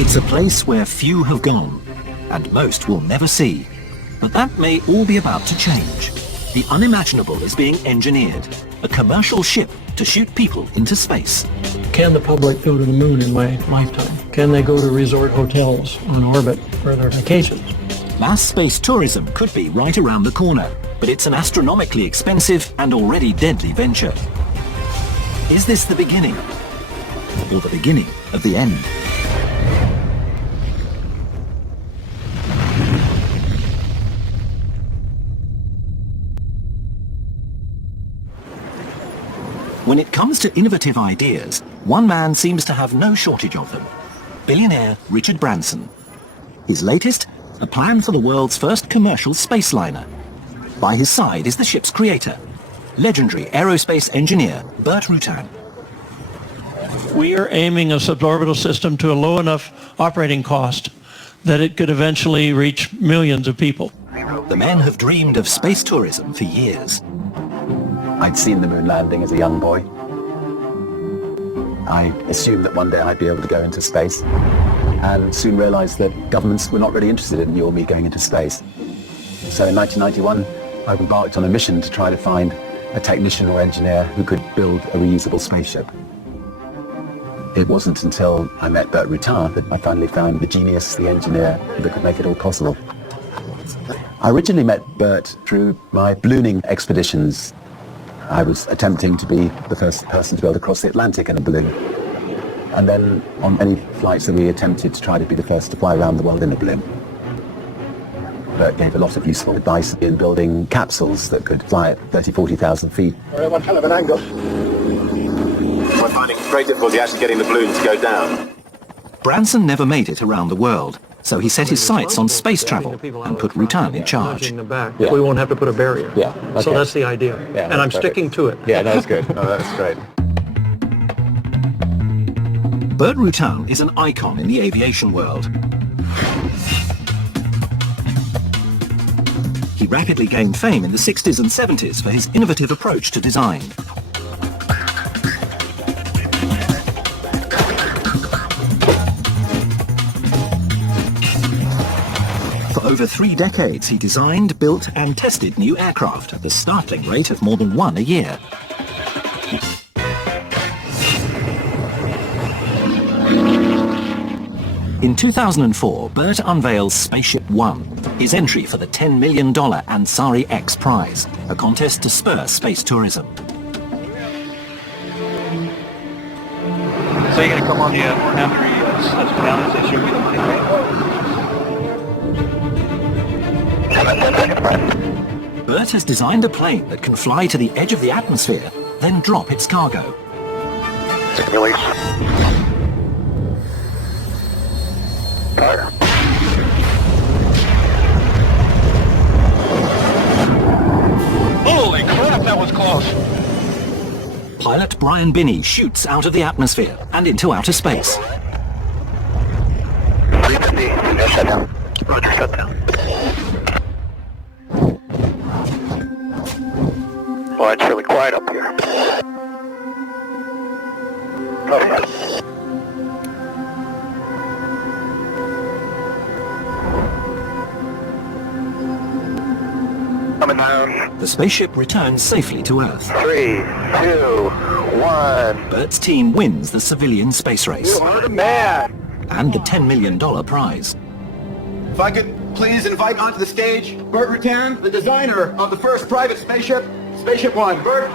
It's a place where few have gone, and most will never see. But that may all be about to change. The unimaginable is being engineered. A commercial ship to shoot people into space. Can the public go to the moon in my lifetime? Can they go to resort hotels on orbit for their vacations? Mass space tourism could be right around the corner, but it's an astronomically expensive and already deadly venture. Is this the beginning? Or the beginning of the end? When it comes to innovative ideas, one man seems to have no shortage of them. Billionaire Richard Branson. His latest, a plan for the world's first commercial space liner. By his side is the ship's creator, legendary aerospace engineer Burt Rutan. We are aiming a suborbital system to a low enough operating cost that it could eventually reach millions of people. The men have dreamed of space tourism for years. I'd seen the moon landing as a young boy. I assumed that one day I'd be able to go into space, and soon realized that governments were not really interested in you or me going into space. So in 1991, I embarked on a mission to try to find a technician or engineer who could build a reusable spaceship. It wasn't until I met Burt Rutan that I finally found the genius, the engineer that could make it all possible. I originally met Burt through my ballooning expeditions. I was attempting to be the first person to be able to cross the Atlantic in a balloon. And then on many flights that we attempted to try to be the first to fly around the world in a balloon. Burt gave a lot of useful advice in building capsules that could fly at 30,000, 40,000 feet. One hell of an angle. We're finding great difficulty actually getting the balloon to go down. Branson never made it around the world, so he set his sights on space travel and put Rutan in charge. Yeah. We won't have to put a barrier. Yeah. Okay. So that's the idea. Yeah, and I'm perfect. sticking to it. Yeah, that's good. Oh, that's great. Burt Rutan is an icon in the aviation world. He rapidly gained fame in the 60s and 70s for his innovative approach to design. For over 3 decades, he designed, built and tested new aircraft at the startling rate of more than one a year. In 2004, Burt unveils Spaceship One, his entry for the $10 million Ansari X prize, a contest to spur space tourism. So you're going to come on after you touch down this issue? Burt has designed a plane that can fly to the edge of the atmosphere, then drop its cargo. Release. Holy crap, that was close. Pilot Brian Binney shoots out of the atmosphere and into outer space. Shut down. Roger, shut down. Well, it's really quiet up here. Okay. Coming down. The spaceship returns safely to Earth. 3, 2, 1. Burt's team wins the civilian space race You are the man. and the $10 million prize. If I could please invite onto the stage Burt Rutan, the designer of the first private spaceship, Spaceship One. Burt.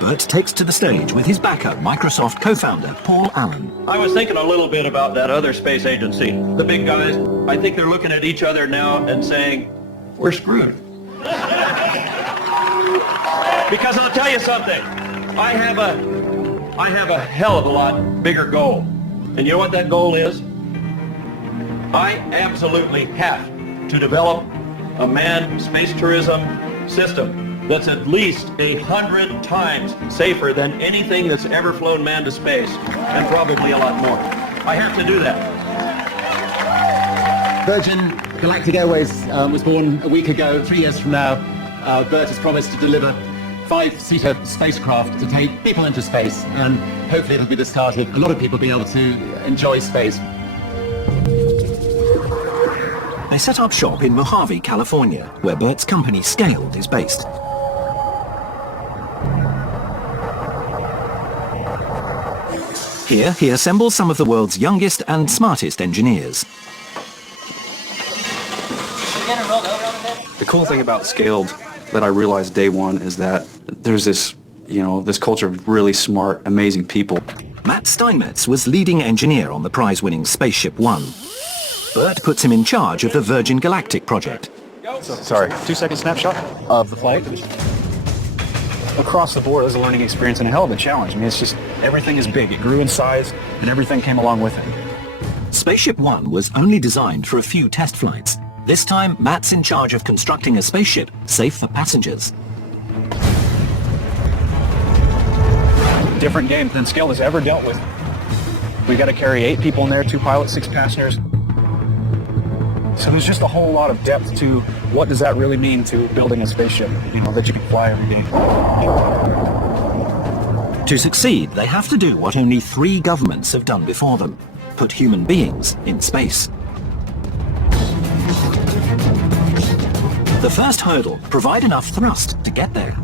Burt takes to the stage with his backer, Microsoft co-founder Paul Allen. I was thinking a little bit about that other space agency. The big guys, I think they're looking at each other now and saying, we're screwed. Because I'll tell you something, I have a hell of a lot bigger goal. And you know what that goal is? I absolutely have to develop a manned space tourism system that's at least 100 times safer than anything that's ever flown manned to space, and probably a lot more. I have to do that. Virgin Galactic Airways was born a week ago. 3 years from now, Burt has promised to deliver 5-seater spacecraft to take people into space, and hopefully it'll be the start of a lot of people being able to enjoy space. They set up shop in Mojave, California, where Bert's company Scaled is based. Here, he assembles some of the world's youngest and smartest engineers. The cool thing about Scaled that I realized day one is that there's this, this culture of really smart, amazing people. Matt Steinmetz was leading engineer on the prize-winning Spaceship One. Bert puts him in charge of the Virgin Galactic project. Sorry, 2-second snapshot of the flight. Across the board, it was a learning experience and a hell of a challenge. I mean, it's just, everything is big. It grew in size, and everything came along with it. Spaceship One was only designed for a few test flights. This time, Matt's in charge of constructing a spaceship safe for passengers. Different game than Scale has ever dealt with. We got to carry 8 people in there, 2 pilots, 6 passengers. So there's just a whole lot of depth to what does that really mean to building a spaceship, that you can fly every day. To succeed, they have to do what only 3 governments have done before them: put human beings in space. The first hurdle: provide enough thrust to get there.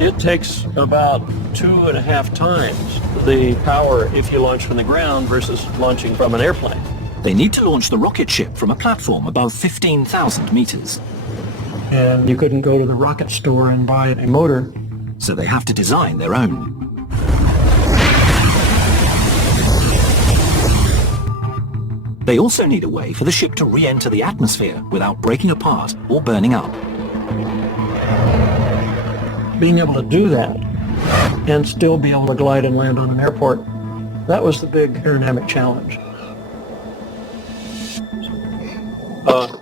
It takes about 2.5 times the power if you launch from the ground versus launching from an airplane. They need to launch the rocket ship from a platform above 15,000 meters. And you couldn't go to the rocket store and buy a motor. So they have to design their own. They also need a way for the ship to re-enter the atmosphere without breaking apart or burning up. Being able to do that and still be able to glide and land on an airport, that was the big aerodynamic challenge.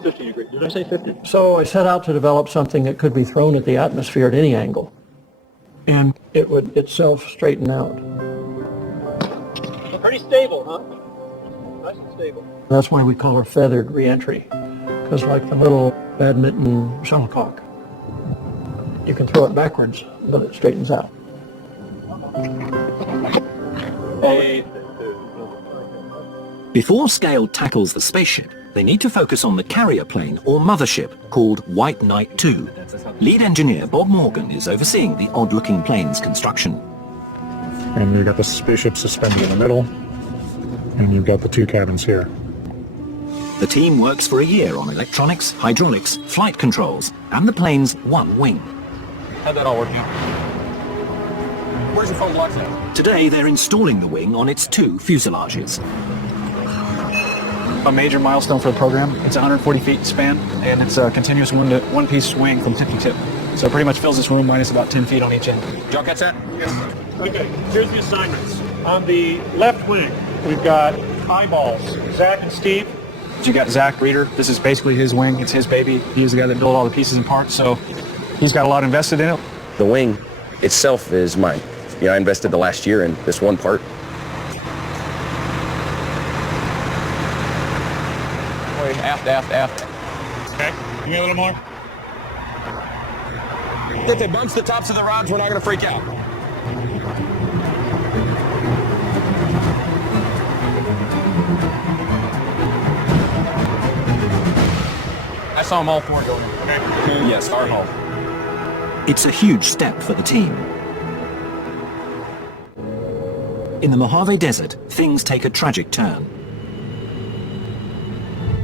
50 degrees. Did I say 50? So I set out to develop something that could be thrown at the atmosphere at any angle, and it would itself straighten out. Pretty stable, huh? Nice and stable. That's why we call her feathered re-entry, because like the little badminton shuttlecock, you can throw it backwards, but it straightens out. Before Scale tackles the spaceship, they need to focus on the carrier plane or mothership called White Knight 2. Lead engineer Bob Morgan is overseeing the odd-looking plane's construction. And you've got the spaceship suspended in the middle, and you've got the 2 cabins here. The team works for a year on electronics, hydraulics, flight controls, and the plane's one wing. How'd that all work out? Where's your phone block now? Today, they're installing the wing on its 2 fuselages. A major milestone for the program. It's 140 feet span, and it's a continuous one-piece swing from tip to tip. So it pretty much fills this room minus about 10 feet on each end. Y'all catch that? Yes. Okay, here's the assignments. On the left wing, we've got eyeballs, Zach and Steve. So you got Zach Reeder. This is basically his wing. It's his baby. He was the guy that built all the pieces and parts, so he's got a lot invested in it. The wing itself is mine. I invested the last year in this one part. Aft. Okay, give me a little more. If it bumps the tops of the rods, we're not going to freak out. I saw them all 4 going in. Okay. Yes, our hull. It's a huge step for the team. In the Mojave Desert, things take a tragic turn.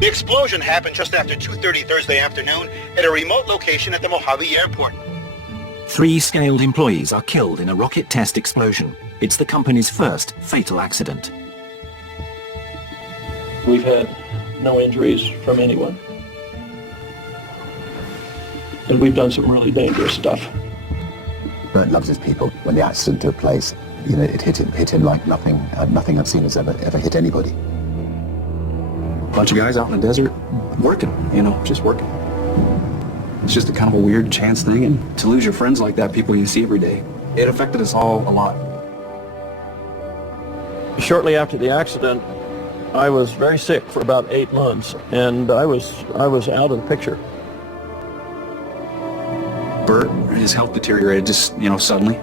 The explosion happened just after 2:30 Thursday afternoon at a remote location at the Mojave airport. 3 Scaled employees are killed in a rocket test explosion. It's the company's first fatal accident. We've had no injuries from anyone. And we've done some really dangerous stuff. Bert loves his people. When the accident took place, it hit him like nothing I've seen has ever hit anybody. Bunch of guys out in the desert working, just working. It's just a kind of a weird chance thing, and to lose your friends like that, people you see every day, it affected us all a lot. Shortly after the accident, I was very sick for about 8 months, and I was out of the picture. Bert, his health deteriorated just, suddenly.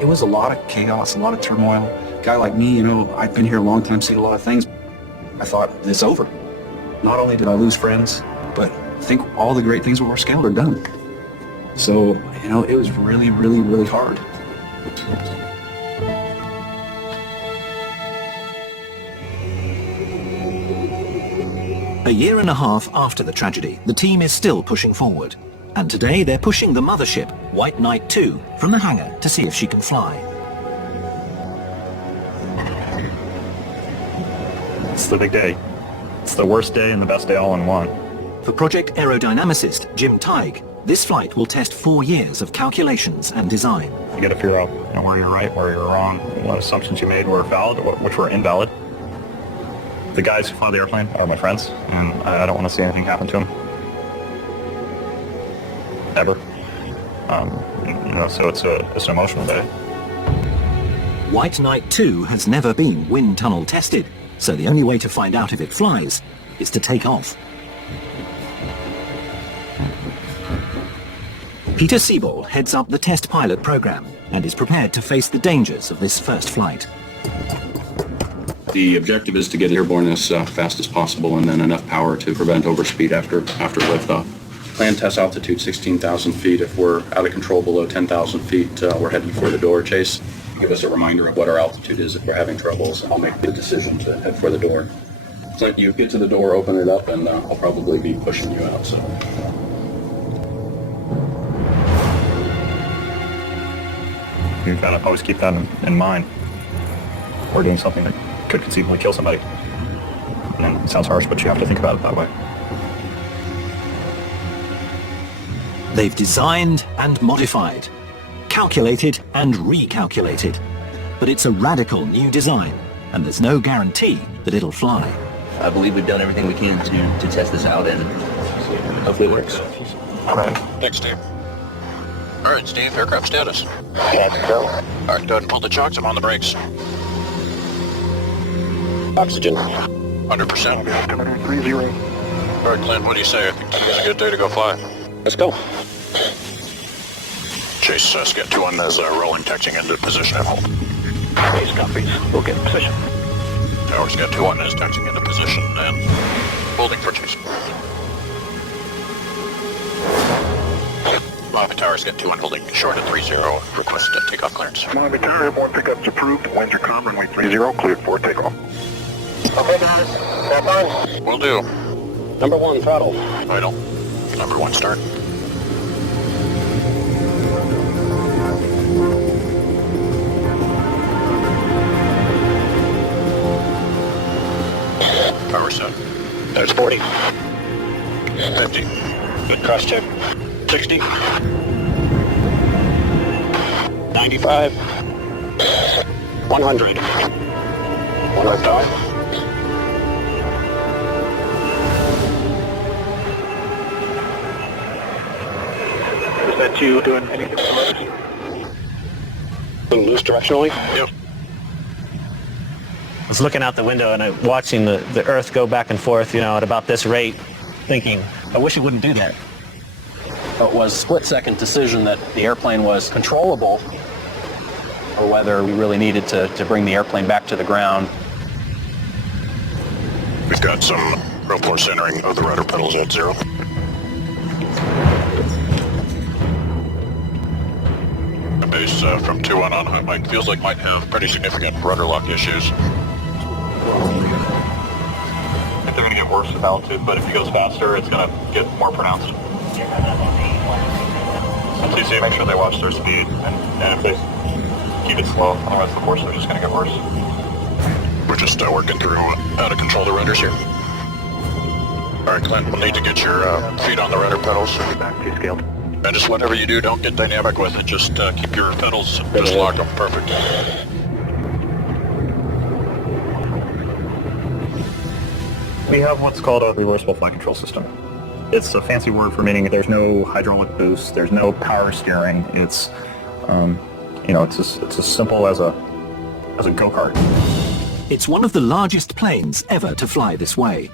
It was a lot of chaos, a lot of turmoil. A guy like me, I've been here a long time, seen a lot of things. I thought, it's over. Not only did I lose friends, but I think all the great things with our scout are done. So, you know, it was really, really, really hard. A year and a half after the tragedy, the team is still pushing forward. And today they're pushing the mothership, White Knight 2, from the hangar to see if she can fly. It's the big day. It's the worst day and the best day all in one. For project aerodynamicist Jim Tighe, this flight will test 4 years of calculations and design. You got to figure out, you know, where you're right, where you're wrong, what assumptions you made were valid, which were invalid. The guys who fly the airplane are my friends, and I don't want to see anything happen to them. Ever. You know, so it's an emotional day. White Knight 2 has never been wind tunnel tested, so the only way to find out if it flies is to take off. Peter Siebel heads up the test pilot program and is prepared to face the dangers of this first flight. The objective is to get airborne as fast as possible and then enough power to prevent overspeed after liftoff. Plan test altitude 16,000 feet. If we're out of control below 10,000 feet, we're heading for the door. Chase, give us a reminder of what our altitude is if we're having troubles. I'll make the decision to head for the door. Clint, you get to the door, open it up, and I'll probably be pushing you out. So. You've got to always keep that in mind. Or doing something that could conceivably kill somebody. And it sounds harsh, but you have to think about it that way. They've designed and modified, calculated and recalculated. But it's a radical new design, and there's no guarantee that it'll fly. I believe we've done everything we can to test this out, and hopefully it works. Thanks, Steve. All right, Steve, aircraft status. Go. All right, go ahead and pull the chocks. I'm on the brakes. Oxygen. 100%. Commander 30. All right, Clint, what do you say? I think today's a good day to go fly. Let's go. Chase, Scat 2-1 is rolling, taxiing into position and hold. Chase copies. We'll get in position. Tower Scat 2-1 is taxiing into position and holding for Chase. Miami Tower Scat 2-1 holding short at 30. Request takeoff clearance. Miami Tower, airborne pickups approved. Wind your comm, runway 30, cleared for takeoff. Okay, guys. Step on. Will do. Number 1, throttle. Vital. Number 1, start. Power set. There's 40. 50. Good cross check. 60. 95. 100. 105. Is that you doing anything else? A little loose directionally? Yep. I was looking out the window and watching the Earth go back and forth, you know, at about this rate, thinking, I wish it wouldn't do that. It was a split-second decision that the airplane was controllable or whether we really needed to bring the airplane back to the ground. We've got some real close centering of the rudder pedals at 0. The base from 2-1 on feels like might have pretty significant rudder lock issues. If they're going to get worse with altitude, but if it goes faster, it's going to get more pronounced. So you make sure they watch their speed, and if they keep it slow, otherwise the course they're just going to get worse. We're just working through how to control the rudders here. All right, Clint, we'll need to get your feet on the rudder pedals. Back to scaled. And just whatever you do, don't get dynamic with it. Just keep your pedals, just lock them. Perfect. We have what's called a reversible flight control system. It's a fancy word for meaning there's no hydraulic boost, there's no power steering. It's, it's as simple as a go-kart. It's one of the largest planes ever to fly this way.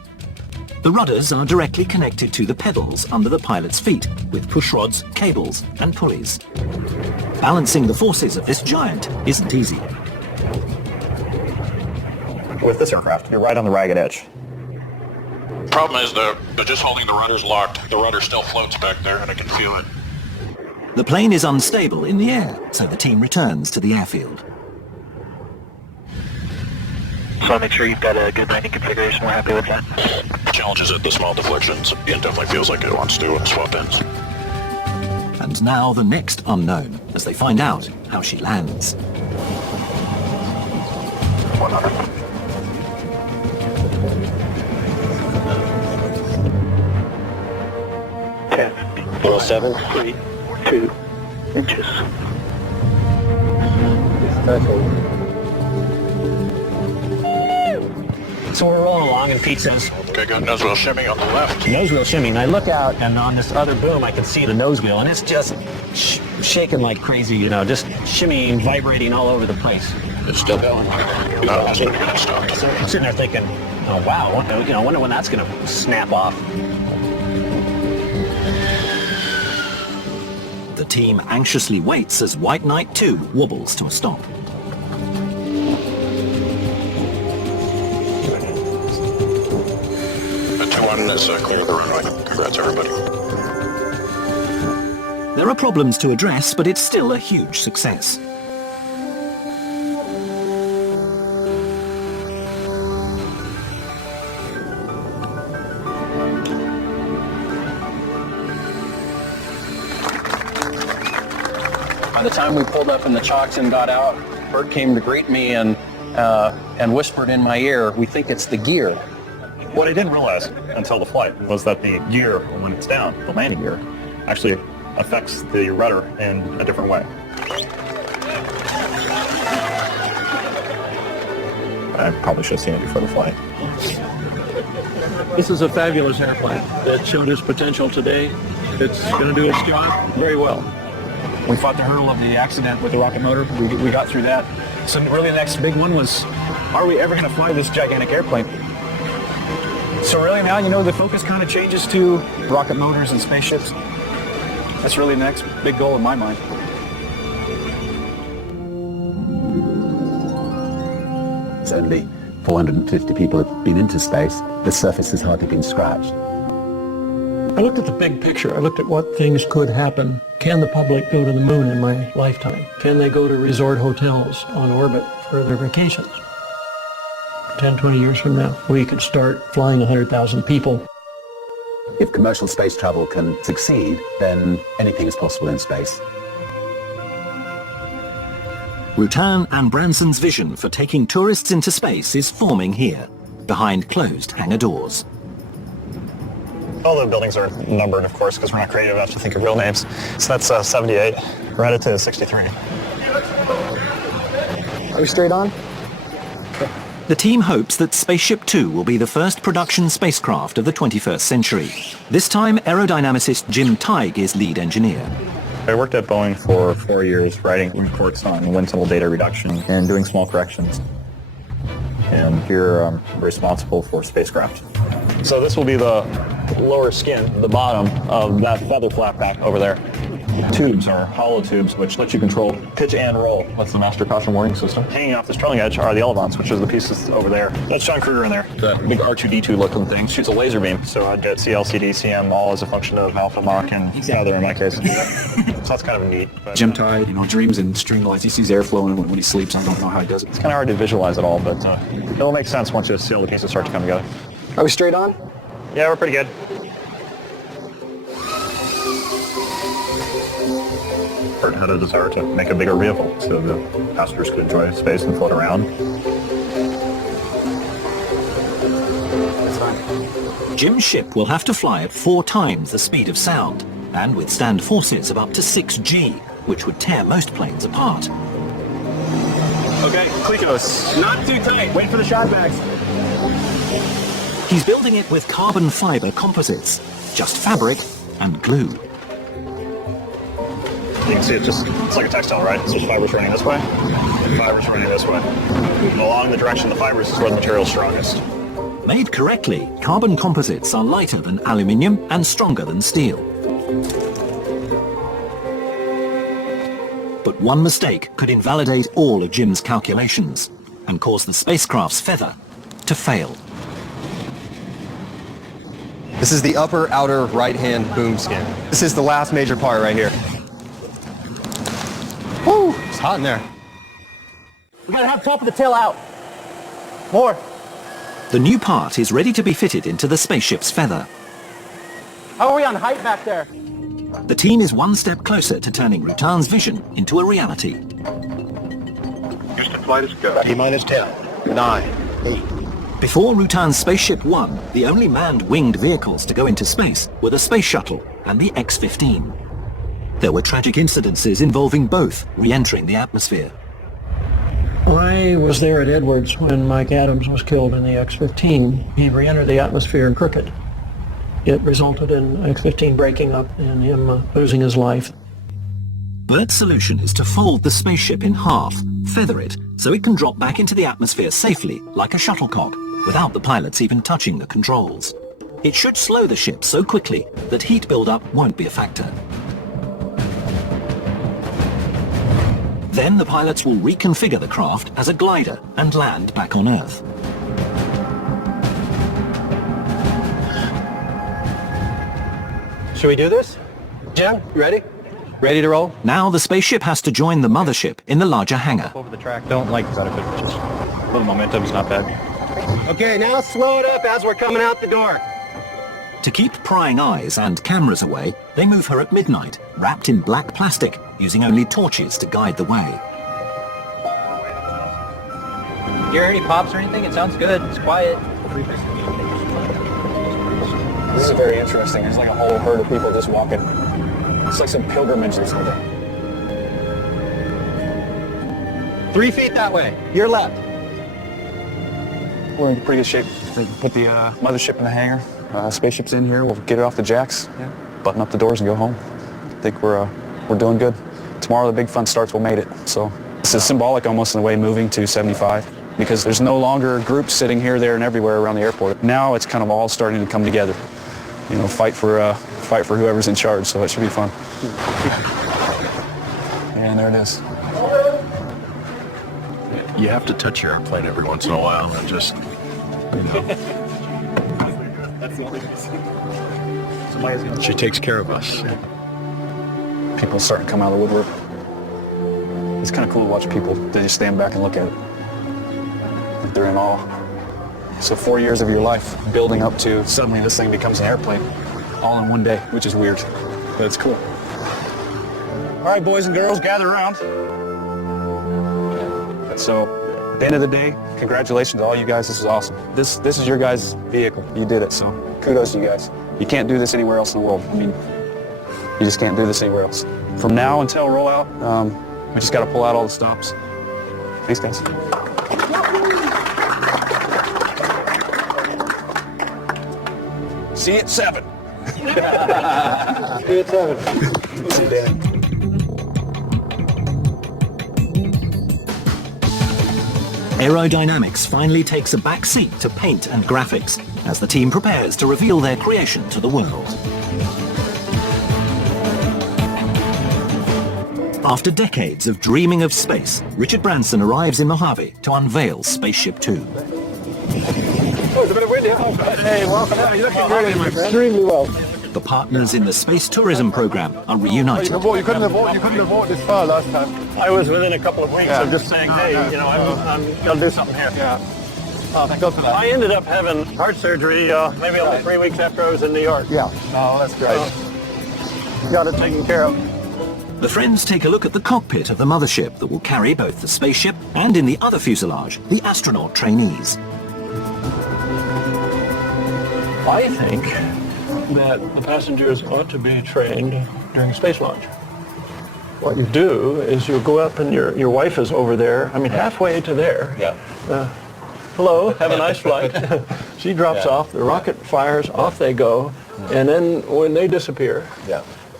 The rudders are directly connected to the pedals under the pilot's feet with push rods, cables, and pulleys. Balancing the forces of this giant isn't easy. with this aircraft. You're right on the ragged edge. Problem is they're just holding the rudders locked. The rudder still floats back there, and I can feel it. The plane is unstable in the air, so the team returns to the airfield. So make sure you've got a good landing configuration. We're happy with that. Challenge is at the small deflections. It definitely feels like it wants to swap ends. And now the next unknown, as they find out how she lands. 100. Below 7? 3, 2 inches. So we're rolling along, and Pete says, Okay, got nose wheel shimmy on the left. nose wheel shimmy. And I look out, and on this other boom, I can see the nose wheel, and it's just shaking like crazy, you know, just shimmying, vibrating all over the place. It's still going. No, it's pretty good. It stopped. So I'm sitting there thinking, oh wow, I wonder when that's going to snap off. The team anxiously waits as White Knight 2 wobbles to a stop. The 2-1 is clear of the runway. Congrats, everybody. There are problems to address, but it's still a huge success. By the time we pulled up and the chocks and got out, Bert came to greet me and whispered in my ear, "We think it's the gear." What I didn't realize until the flight was that the gear, when it's down, the landing gear, actually affects the rudder in a different way. I probably should have seen it before the flight. This is a fabulous airplane that showed its potential today. It's going to do its job very well. We fought the hurdle of the accident with the rocket motor. We got through that. So really the next big one was, are we ever going to fly this gigantic airplane? So really now, the focus kind of changes to rocket motors and spaceships. That's really the next big goal in my mind. It's only 450 people have been into space. The surface has hardly been scratched. I looked at the big picture. I looked at what things could happen. Can the public go to the moon in my lifetime? Can they go to resort hotels on orbit for their vacations? 10, 20 years from now, we could start flying 100,000 people. If commercial space travel can succeed, then anything is possible in space. Rutan and Branson's vision for taking tourists into space is forming here, behind closed hangar doors. All the buildings are numbered, of course, because we're not creative enough to think of real names. So that's 78. We're headed to 63. Are we straight on? The team hopes that Spaceship Two will be the first production spacecraft of the 21st century. This time, aerodynamicist Jim Tighe is lead engineer. I worked at Boeing for 4 years, writing reports on wind tunnel data reduction and doing small corrections. And here I'm responsible for spacecraft. So this will be the lower skin, the bottom of that feather flap pack over there. Tubes are hollow tubes which let you control pitch and roll. That's the master caution warning system. Hanging off this trailing edge are the elevons, which is the pieces over there. That's John Kruger in there. The big R2-D2 looking thing shoots a laser beam. So I'd get CLCD, CM, all as a function of alpha, Mach, and feather in my case. So that's kind of neat. But, Jim Tighe, dreams in streamlines. He sees airflow when he sleeps. I don't know how he does it. It's kind of hard to visualize it all, but it'll make sense once you see all the pieces start to come together. Are we straight on? Yeah, we're pretty good. Bert had a desire to make a bigger vehicle so the passengers could enjoy space and float around. That's fine. Jim's ship will have to fly at 4 times the speed of sound and withstand forces of up to 6G, which would tear most planes apart. Okay, Clicos. Not too tight. Wait for the shot bags. He's building it with carbon fiber composites, just fabric and glue. You can see it's like a textile, right? So the fiber's running this way, and the fiber's running this way. And along the direction of the fibers is where the material's strongest. Made correctly, carbon composites are lighter than aluminium and stronger than steel. But one mistake could invalidate all of Jim's calculations and cause the spacecraft's feather to fail. This is the upper outer right-hand boom skin. This is the last major part right here. Woo! It's hot in there. We gotta have top of the tail out. More. The new part is ready to be fitted into the spaceship's feather. How are we on height back there? The team is one step closer to turning Rutan's vision into a reality. Houston flight is go. T-minus 10, 9, 8. Before Rutan's Spaceship 1, the only manned winged vehicles to go into space were the Space Shuttle and the X-15. There were tragic incidences involving both re-entering the atmosphere. I was there at Edwards when Mike Adams was killed in the X-15. He re-entered the atmosphere in Crooked. It resulted in X-15 breaking up and him losing his life. Bert's solution is to fold the spaceship in half, feather it, so it can drop back into the atmosphere safely, like a shuttlecock, without the pilots even touching the controls. It should slow the ship so quickly that heat buildup won't be a factor. Then the pilots will reconfigure the craft as a glider and land back on Earth. Should we do this? Jim, you ready? Ready to roll? Now the spaceship has to join the mothership in the larger hangar. Over the track, don't like that, but just a little momentum's not bad. Okay, now slow it up as we're coming out the door. To keep prying eyes and cameras away, they move her at midnight, wrapped in black plastic, using only torches to guide the way. You hear any pops or anything? It sounds good. It's quiet. This is very interesting. There's like a whole herd of people just walking. It's like some pilgrimage or something. 3 feet that way. Your left. We're in pretty good shape. Put the mothership in the hangar. Spaceship's in here. We'll get it off the jacks, button up the doors and go home. I think we're doing good. Tomorrow the big fun starts. We made it. So this is symbolic almost in a way, moving to 75, because there's no longer groups sitting here, there, and everywhere around the airport. Now it's kind of all starting to come together. You know, fight for whoever's in charge. So it should be fun. And there it is. You have to touch your airplane every once in a while and just, you know. That's the only reason. She takes care of us. People starting to come out of the woodwork. It's kind of cool to watch people. They just stand back and look at it. Like they're in awe. So 4 years of your life building up to suddenly this thing becomes an airplane all in one day, which is weird, but it's cool. All right, boys and girls, gather around. So at the end of the day, congratulations to all you guys. This is awesome. This is your guys' vehicle. You did it, so kudos to you guys. You can't do this anywhere else in the world. I mean, you just can't do this anywhere else. From now until rollout, we just got to pull out all the stops. Thanks, guys. See you at 7. See you at 7. See you, Dan. Aerodynamics finally takes a back seat to paint and graphics as the team prepares to reveal their creation to the world. After decades of dreaming of space, Richard Branson arrives in Mojave to unveil Spaceship 2. Oh, it's a bit of wind here. Hey, welcome. You're looking really, my friend. Extremely well. The partners in the space tourism program are reunited. You couldn't have walked this far last time. I was within a couple of weeks of just saying, hey, you know, I'm going to do something here. Yeah. Oh, thank God for that. I ended up having heart surgery maybe only 3 weeks after I was in New York. Yeah. Oh, that's great. Got it taken care of. The friends take a look at the cockpit of the mothership that will carry both the spaceship and, in the other fuselage, the astronaut trainees. I think that the passengers ought to be trained during space launch. What you do is you go up and your wife is over there, I mean halfway to there. Yeah. Hello, have a nice flight. She drops off, the rocket fires, off they go, and then when they disappear,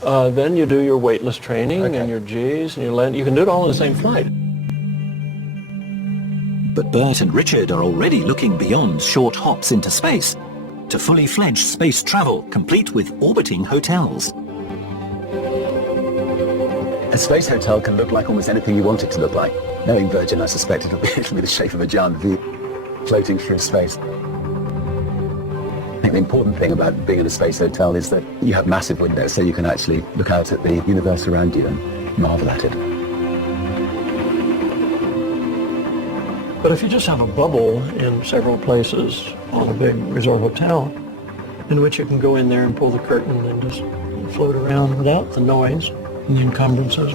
then you do your weightless training and your G's and you land. You can do it all in the same flight. But Bert and Richard are already looking beyond short hops into space to fully fledged space travel, complete with orbiting hotels. A space hotel can look like almost anything you want it to look like. Knowing Virgin, I suspect it'll be the shape of a giant V. floating through space. I think the important thing about being in a space hotel is that you have massive windows, so you can actually look out at the universe around you and marvel at it. But if you just have a bubble in several places on a big resort hotel, in which you can go in there and pull the curtain and just float around without the noise and the encumbrances,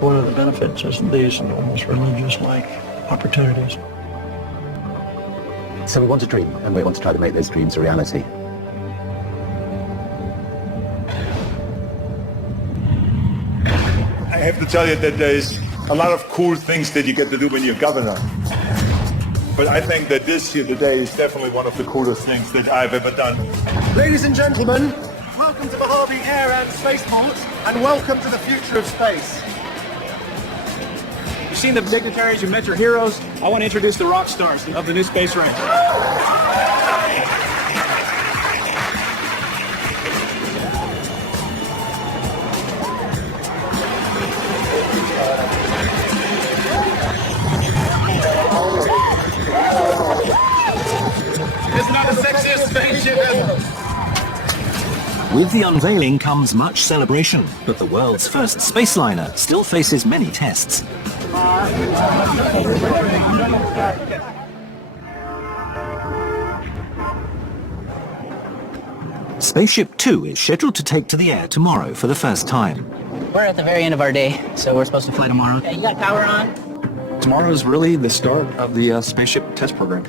one of the benefits is these almost religious-like opportunities. So we want to dream, and we want to try to make those dreams a reality. I have to tell you that there's a lot of cool things that you get to do when you're governor. But I think that this here today is definitely one of the coolest things that I've ever done. Ladies and gentlemen, welcome to Mojave Air and Spaceport, and welcome to the future of space. You've seen the dignitaries, you've met your heroes. I want to introduce the rock stars of the new space race. It's not the sexiest spaceship ever. With the unveiling comes much celebration, but the world's first spaceliner still faces many tests. Spaceship 2 is scheduled to take to the air tomorrow for the first time. We're at the very end of our day, so we're supposed to fly tomorrow. Okay, you got power on? Tomorrow is really the start of the spaceship test program.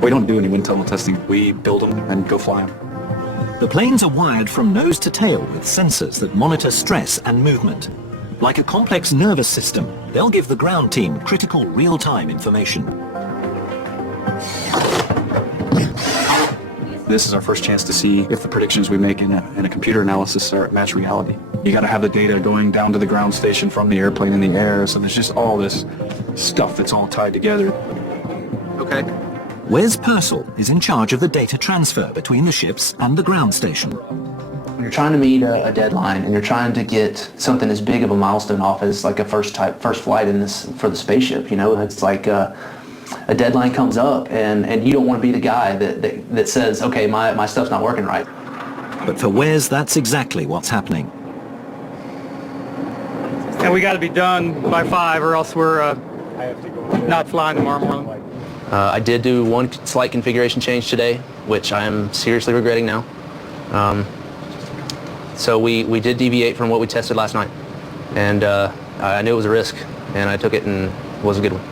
We don't do any wind tunnel testing. We build them and go fly them. The planes are wired from nose to tail with sensors that monitor stress and movement. Like a complex nervous system, they'll give the ground team critical real-time information. This is our first chance to see if the predictions we make in a computer analysis match reality. You got to have the data going down to the ground station from the airplane in the air, so there's just all this stuff that's all tied together. Okay. Wes Purcell is in charge of the data transfer between the ships and the ground station. When you're trying to meet a deadline and you're trying to get something as big of a milestone off as like a first flight in this for the spaceship, you know, it's like a deadline comes up and you don't want to be the guy that says, okay, my stuff's not working right. But for Wes, that's exactly what's happening. And we got to be done by 5 or else we're not flying tomorrow morning. I did do one slight configuration change today, which I am seriously regretting now. So we did deviate from what we tested last night. And I knew it was a risk, and I took it, and it was a good one.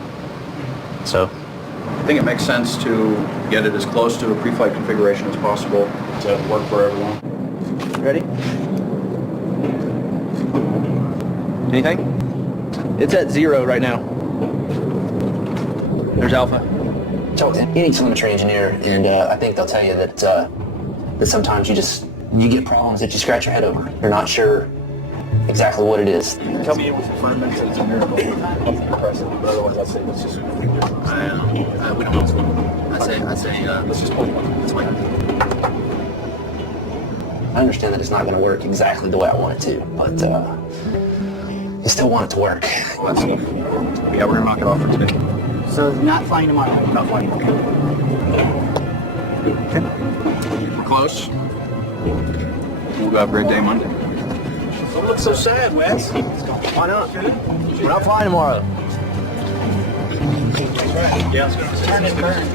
So I think it makes sense to get it as close to a pre-flight configuration as possible to work for everyone. Ready? Anything? It's at 0 right now. There's Alpha. So any telemetry engineer, and I think they'll tell you that that sometimes you get problems that you scratch your head over. You're not sure exactly what it is. Tell me it was 5 minutes it's a miracle. Nothing impressive, but otherwise I'd say let's just we don't know. I'd say let's just pull one. Let's wait. I understand that it's not going to work exactly the way I want it to, but I still want it to work. Yeah, we're going to knock it off for today. So not flying tomorrow. Not flying tomorrow. Okay. We're close. We'll have a great day Monday. Don't look so sad, Wes. Why not? We're not flying tomorrow. Yeah, it's going to turn it burn.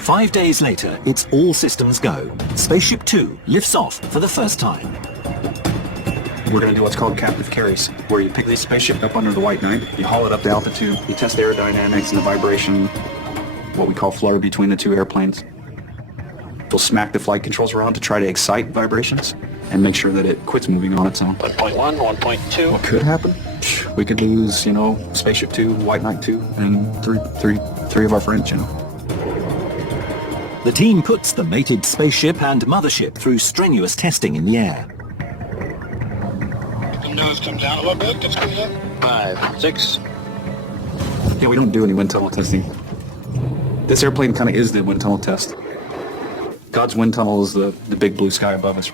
5 days later, it's all systems go. Spaceship 2 lifts off for the first time. We're going to do what's called captive carries, where you pick the spaceship up under the white knight, you haul it up to altitude, you test the aerodynamics and the vibration, what we call flutter between the two airplanes. We'll smack the flight controls around to try to excite vibrations and make sure that it quits moving on its own. 1.1, 1.2. What could happen? We could lose, you know, Spaceship 2, White Knight 2, and three of our friends, you know. The team puts the mated spaceship and mothership through strenuous testing in the air. The nose comes down a little bit. Gets cooled up. 5, 6. Yeah, we don't do any wind tunnel testing. This airplane kind of is the wind tunnel test. God's wind tunnel is the big blue sky above us.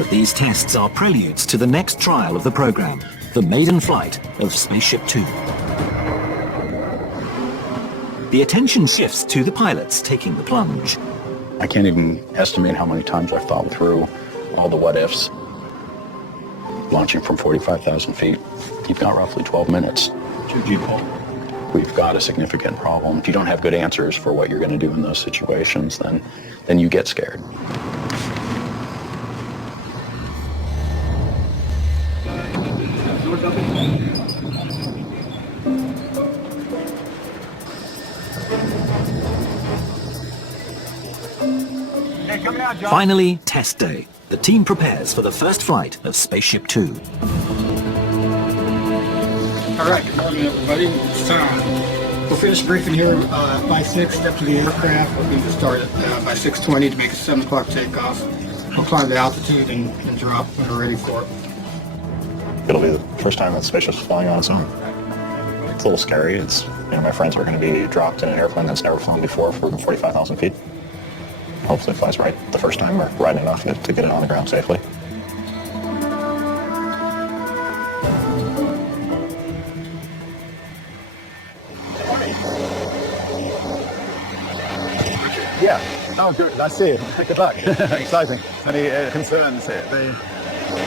But these tests are preludes to the next trial of the program, the maiden flight of Spaceship Two. The attention shifts to the pilots taking the plunge. I can't even estimate how many times I've thought through all the what ifs. Launching from 45,000 feet, you've got roughly 12 minutes. We've got a significant problem. If you don't have good answers for what you're going to do in those situations, then you get scared. Finally, test day. The team prepares for the first flight of Spaceship Two. All right, good morning, everybody. It's time. We'll finish briefing here by 6, step to the aircraft. We'll need to start by 6:20 to make a 7 o'clock takeoff. We'll climb the altitude and drop when we're ready for it. It'll be the first time that spaceship's flying on its own. It's a little scary. It's, my friends are going to be dropped in an airplane that's never flown before from 45,000 feet. Hopefully it flies right the first time or right enough to get it on the ground safely. Yeah. Oh, good. Nice to see you. Good luck. Exciting. Any concerns here? The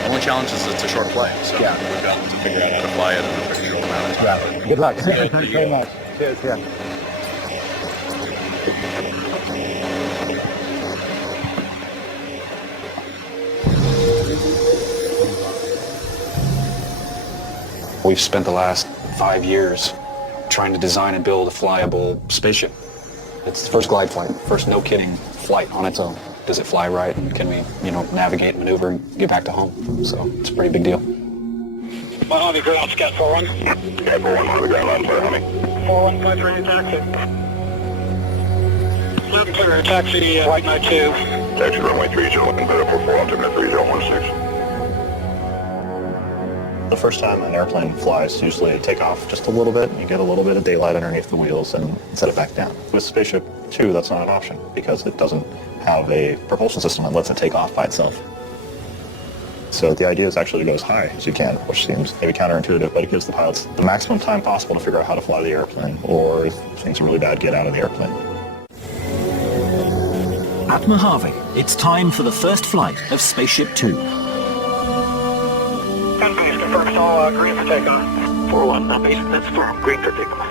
only challenge is it's a short flight, so yeah. We've got to figure out how to fly it in a pretty short amount of time. Yeah. Good luck. Thanks very much. Cheers. Yeah. We've spent the last 5 years trying to design and build a flyable spaceship. It's the first glide flight, first no-kidding flight on its own. Does it fly right, and can we, navigate, maneuver, and get back to home? So it's a pretty big deal. Mojave ground, Scout 4-1. Scout 4-1, Mojave ground, line clear, Honey. 4-1, flight ready to taxi. 11 clear, taxi, right 92. Taxi runway 30, looking better for 4 altimeter 3016. The first time an airplane flies, usually take off just a little bit, and you get a little bit of daylight underneath the wheels and set it back down. With Spaceship 2, that's not an option because it doesn't have a propulsion system that lets it take off by itself. So the idea is actually to go as high as you can, which seems maybe counterintuitive, but it gives the pilots the maximum time possible to figure out how to fly the airplane, or if things are really bad, get out of the airplane. At Mojave, it's time for the first flight of Spaceship Two. Confirmed all green for takeoff. 4-1, that's firm, green for takeoff.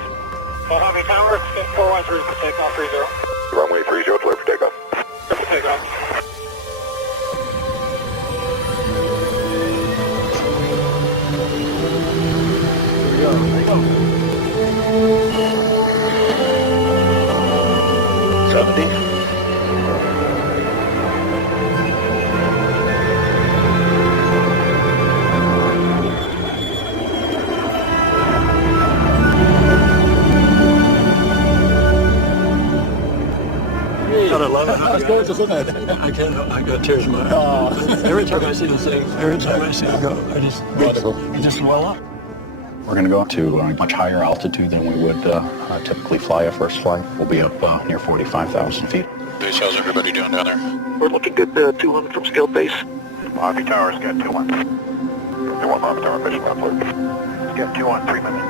Mojave Tower, 4-1, 3 for takeoff, 30. Runway 30, clear for takeoff. Clear for takeoff. There you go. 70. I got tears in my eyes. Every time I see the thing, every time I see it go, I just well up. We're going to go up to a much higher altitude than we would typically fly a first flight. We'll be up near 45,000 feet. How's everybody doing down there? We're looking good, 2-1 from scaled base. Mojave Tower's got 2-1. 2-1, Mojave Tower, mission left clear. It's got 2-1, 3 minutes.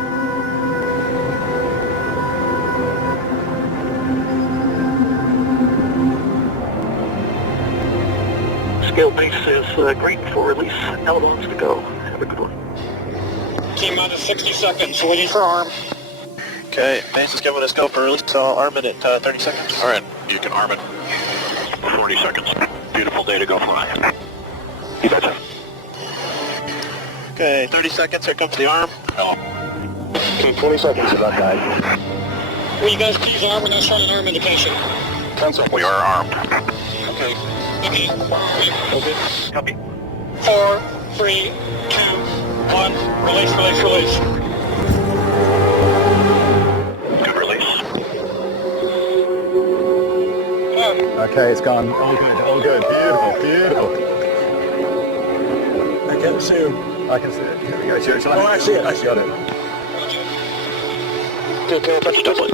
Scaled base is green for release. Elbows to go. Have a good one. T-minus 60 seconds, waiting for arm. Okay, base is giving us go for release, so I'll arm it at 30 seconds. All right, you can arm it. 40 seconds. Beautiful day to go fly. You betcha. Okay, 30 seconds, here comes the arm. Hello. Okay, 20 seconds is that guy. Will you guys please arm? We're not showing an arm indication. Cancel. We are armed. Okay. Okay. Copy. 4, 3, 2, 1. Release, release, release. Good release. Okay, it's gone. All good, all good. Beautiful, beautiful. I can't see him. I can see it. Here we go. Cheers. Oh, I see it. I see Got it. Okay, pitch doublet.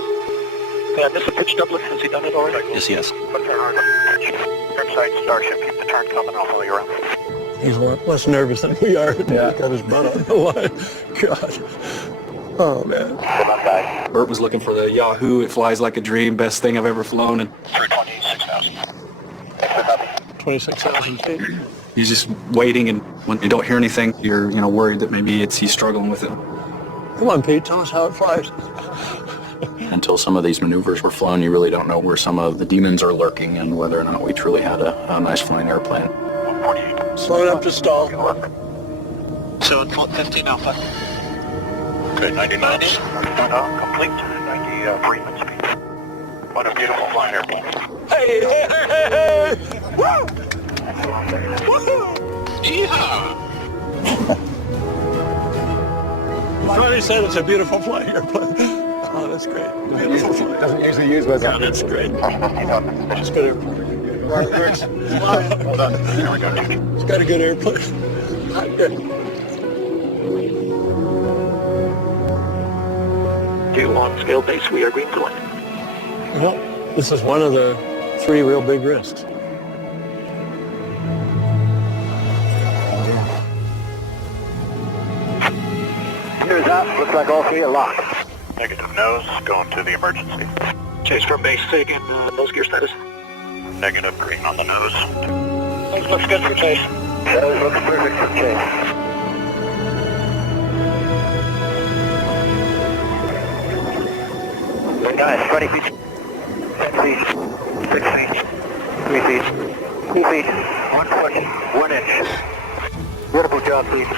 Yeah, I missed the pitch doublet. Has he done it already? Yes. Trim side, Starship. Keep the turn coming. I'll follow you around. He's a lot less nervous than we are. Yeah. He's got his butt on the line. God. Oh, man. Bert was looking for the Yahoo, it flies like a dream, best thing I've ever flown. And 26,000. 26,000 feet. he's just waiting, and when you don't hear anything, you're worried that maybe he's struggling with it. Come on, Pete, tell us how it flies. Until some of these maneuvers were flown, you really don't know where some of the demons are lurking and whether or not we truly had a nice flying airplane. 148. Slow it up to stall. So it's 15 Alpha. Okay, 90 knots. Complete. 93 minutes speed. What a beautiful flying airplane. Hey, hey, hey, hey, hey! Woo! Woo! Yeehaw! Finally said it's a beautiful flying airplane. Oh, that's great. Beautiful flying. Doesn't usually use words like that's great. It's good airplane. Well done. There we go. It's got a good airplane. Good. 2-1 scale base, we are green to one. Well, this is one of the 3 real big risks. Here's up. Looks like all 3 are locked. Negative nose, going to the emergency. Chase from base, say again, nose gear status. Negative green on the nose. Things looks good for Chase. Nose looks perfect for Chase. Very nice, 20 feet. 10 feet. 6 feet. 3 feet. 2 feet. 1 foot. 1 inch. Beautiful job, Pete.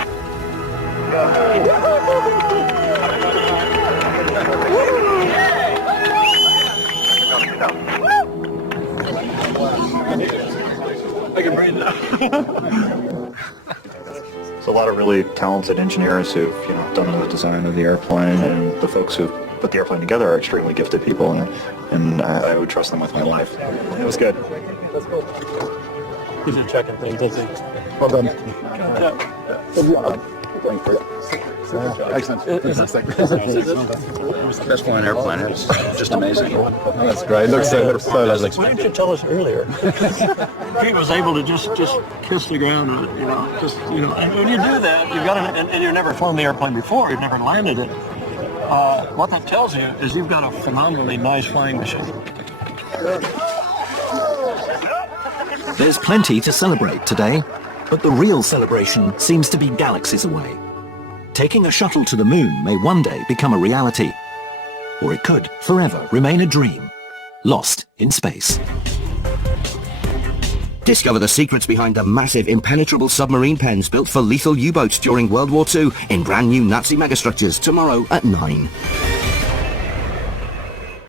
I can breathe now. There's a lot of really talented engineers who've done the design of the airplane, and the folks who put the airplane together are extremely gifted people, and I would trust them with my life. It was good. He's just checking things, isn't he? Well done. Good job. Excellent. Best flying airplane. It's just amazing. Oh, that's great. Looks so lovely. Why didn't you tell us earlier? He was able to just kiss the ground, and when you do that, you've got and you've never flown the airplane before, you've never landed it. What that tells you is you've got a phenomenally nice flying machine. There's plenty to celebrate today, but the real celebration seems to be galaxies away. Taking a shuttle to the moon may one day become a reality, or it could forever remain a dream, lost in space. Discover the secrets behind the massive impenetrable submarine pens built for lethal U-boats during World War II in brand new Nazi megastructures tomorrow at 9.